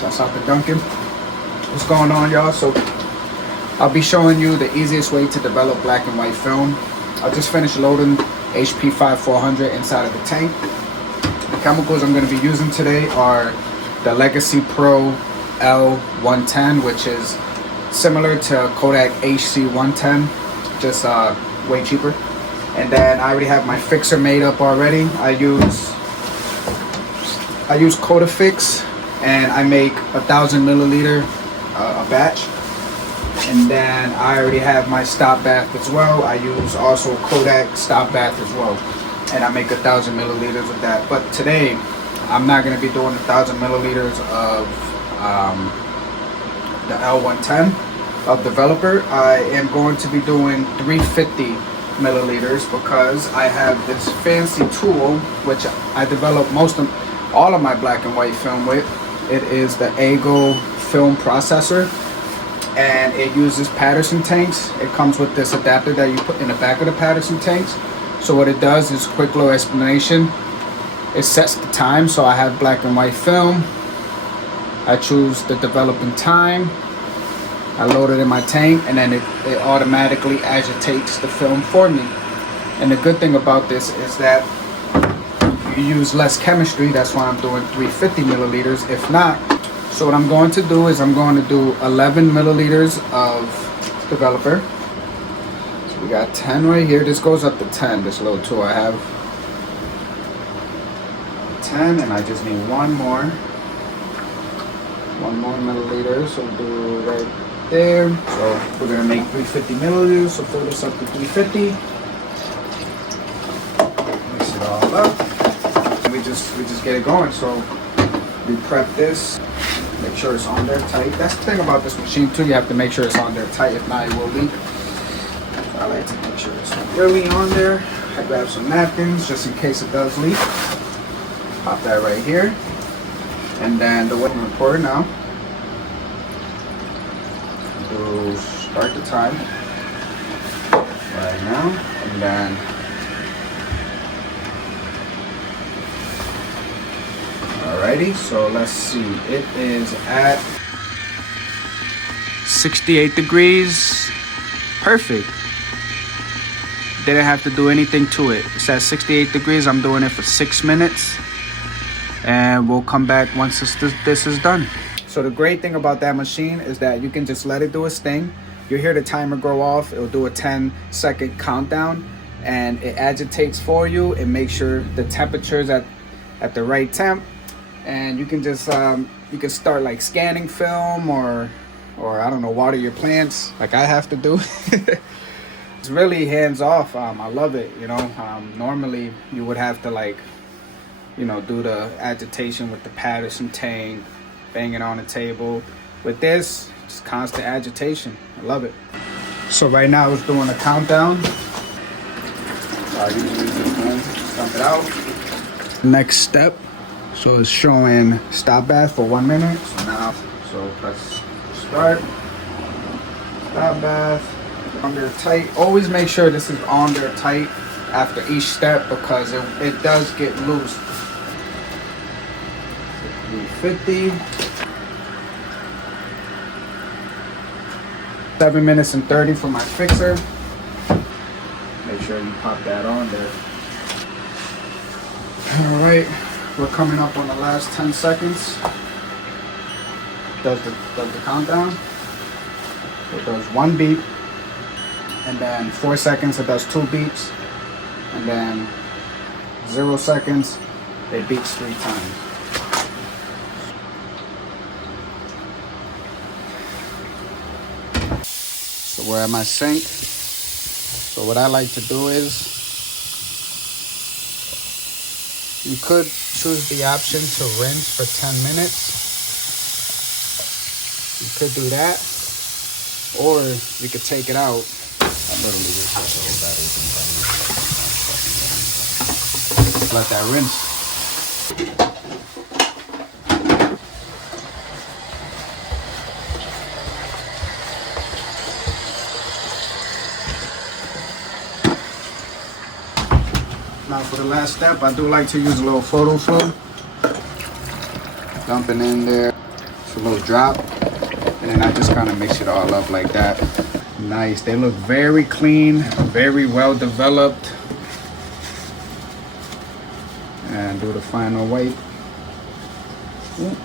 Shouts out to Duncan. What's going on, y'all? So I'll be showing you the easiest way to develop black and white film. I just finished loading HP 5400 inside of the tank. The chemicals I'm going to be using today are the Legacy Pro L110, which is similar to Kodak HC110, just way cheaper. And then I already have my fixer made up already. I use Kodafix, and I make 1,000 milliliter a batch. And then I already have my stop bath as well. I use also Kodak stop bath as well, and I make 1,000 milliliters of that. But today I'm not going to be doing 1,000 milliliters of the L110 of Developer. I am going to be doing 350 milliliters because I have this fancy tool which I develop all of my black and white film with. It is the Ego film processor, and it uses Patterson tanks. It comes with this adapter that you put in the back of the Patterson tanks. So what it does is, quick little explanation, it sets the time. So I have black and white film, I choose the developing time, I load it in my tank, and then it automatically agitates the film for me. And the good thing about this is that you use less chemistry. That's why I'm doing 350 milliliters. If not, so what I'm going to do is I'm going to do 11 milliliters of Developer. So we got 10 right here. This goes up to 10, this little tool I have. 10, and I just need one more milliliter. So we'll do right there. So we're gonna make 350 milliliters. So fill this up to 350. Mix it all up. And we just get it going. So we prep this. Make sure it's on there tight. That's the thing about this machine too. You have to make sure it's on there tight. If not, it will leak. I like to make sure it's really on there. I grab some napkins just in case it does leak. Pop that right here. And then the way I'm recording now. Do start the time right now, and then alrighty, so let's see, it is at 68 degrees. Perfect. Didn't have to do anything to it. It's at 68 degrees. I'm doing it for 6 minutes, and we'll come back once this is done. So the great thing about that machine is that you can just let it do its thing. You hear the timer go off, it'll do a 10-second countdown, and it agitates for you and makes sure the temperature's at the right temp. And you can just you can start like scanning film or I don't know, water your plants like I have to do. It's really hands off. I love it. You know, normally you would have to, like, you know, do the agitation with the Patterson tank, bang it on the table. With this, it's constant agitation. I love it. So right now it's doing a countdown. I usually just dump it out. Next step. So it's showing stop bath for 1 minute. So now, press start. Stop bath. Under tight. Always make sure this is on there tight after each step because it does get loose. 350. 7 minutes and 30 for my fixer. Make sure you pop that on there. Alright, we're coming up on the last 10 seconds. Does the countdown. It does 1 beep, and then 4 seconds it does 2 beeps, and then 0 seconds it beeps 3 times. So we're at my sink. So what I like to do is, you could choose the option to rinse for 10 minutes. You could do that, or you could take it out. Let that rinse. Now for the last step, I do like to use a little photo flow. Dumping in there. It's a little drop, and then I just kind of mix it all up like that. Nice. They look very clean, very well developed. And do the final wipe. Ooh.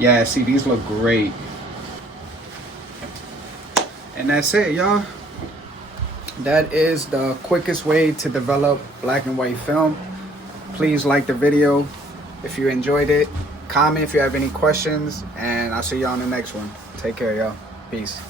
Yeah, see, these look great. And that's it, y'all. That is the quickest way to develop black and white film. Please like the video if you enjoyed it. Comment if you have any questions, and I'll see y'all on the next one. Take care, y'all. Peace.